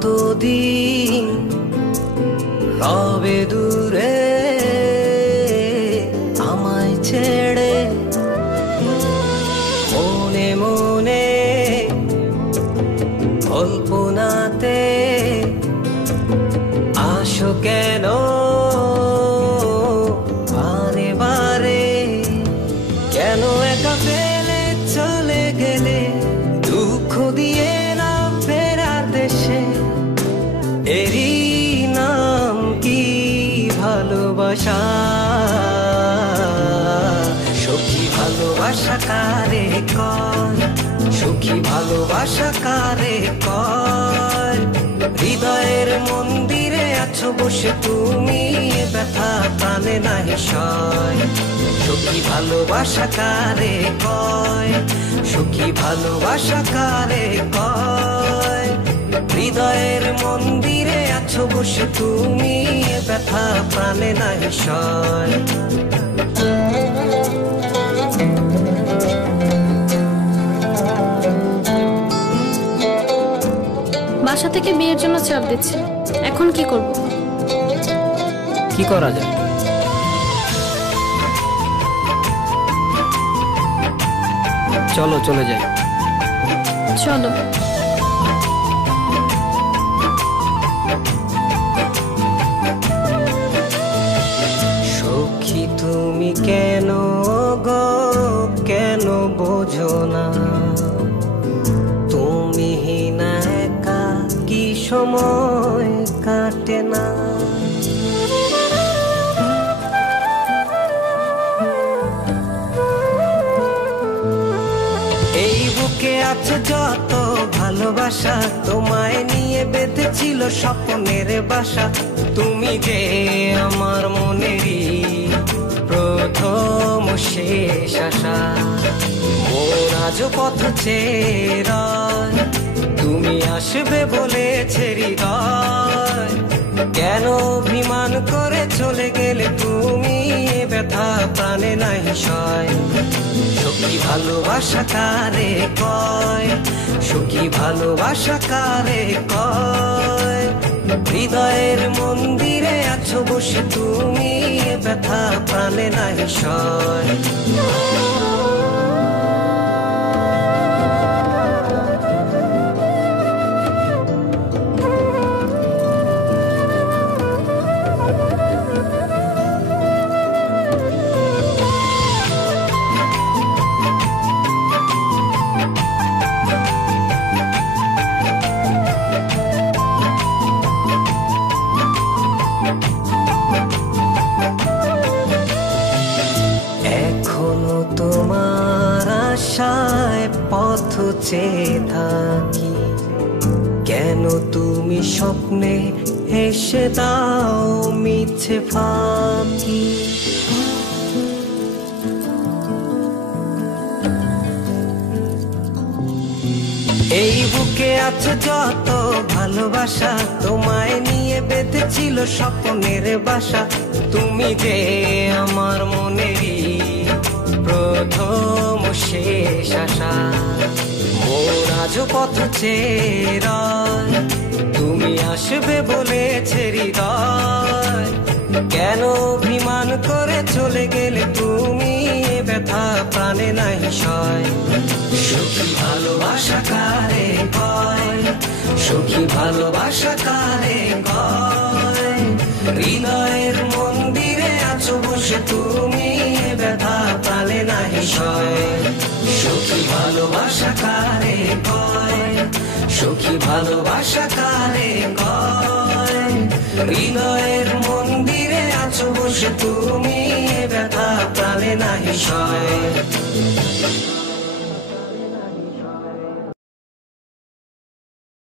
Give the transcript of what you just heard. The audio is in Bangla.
কতদিন রবে দূরে আমায় ছেড়ে, মনে মনে কল্পনাতে আসো কেন বারে বারে, কেন একা ফেলে চলে গেলে দুঃখ দিয়ে না ফেরার দেশে, এরই নাম কি ভালোবাসা? সখী ভালোবাসা কারে কয়, সখী ভালোবাসা কারে কয়? হৃদয়ের মন্দিরে আছো বসে তুমি, ব্যথা প্রাণে নাহি সয়। সখী ভালোবাসা কারে কয়, সখী ভালোবাসা কারে কয়? হৃদয়ের মন্দিরে আছো বসে তুমি, ব্যথা প্রাণে নাহি সয়। বাসা থেকে বিয়ের জন্য চাপ দিচ্ছে, এখন কি করব? কি করা যায়? চলো চলে যাই। চলো। সখী তুমি কেন গো, কেন বোঝো না? তুমি না একা কি সময় কাটে না? এই বুকে আছে যত ভালোবাসা, তোমায় নিয়ে বেঁধেছিল স্বপ্নের বাসা। তুমি যে আমার মনেরই প্রথম শেষ আশা, মন আজ পথ চেয়ে রয়, তুমি আসবে বলেছে হৃদয়। কেন অভিমান করে চলে গেলে তুমি, ব্যথা প্রাণে নাহি সয়। সখী ভালোবাসা কারে কয়, সখী ভালোবাসা কারে কয়? হৃদয়ের মন্দিরে আছো বসে তুমি, ব্যথা প্রাণে নাহি সয়। এখনো তোমার আশায় পথ চেয়ে থাকি, কেন তুমি স্বপ্নে এসে দাও মিছে ফাঁকি? এই বুকে আছে যত ভালোবাসা, তোমায় নিয়ে বেঁধেছিল স্বপ্নের বাসা। তুমি যে আমার মনেরই প্রথম শেষ আশা, মন আজ পথ চেয়ে রয়, তুমি আসবে বলেছে হৃদয়। কেন অভিমান করে চলে গেলে তুমি, ব্যথা প্রাণে নাহি সয়। সখী ভালোবাসা কারে কয়, সখী ভালোবাসা কারে কয়? হৃদয়ের মন্দিরে আছো বসে তুমি, ব্যথা প্রাণে নাহি সয়। সখী ভালোবাসা কারে কয়, সখী ভালোবাসা কারে কয়? হৃদয়ের মন্দিরে আছো বসে তুমি, ব্যথা প্রাণে নাহি সয়।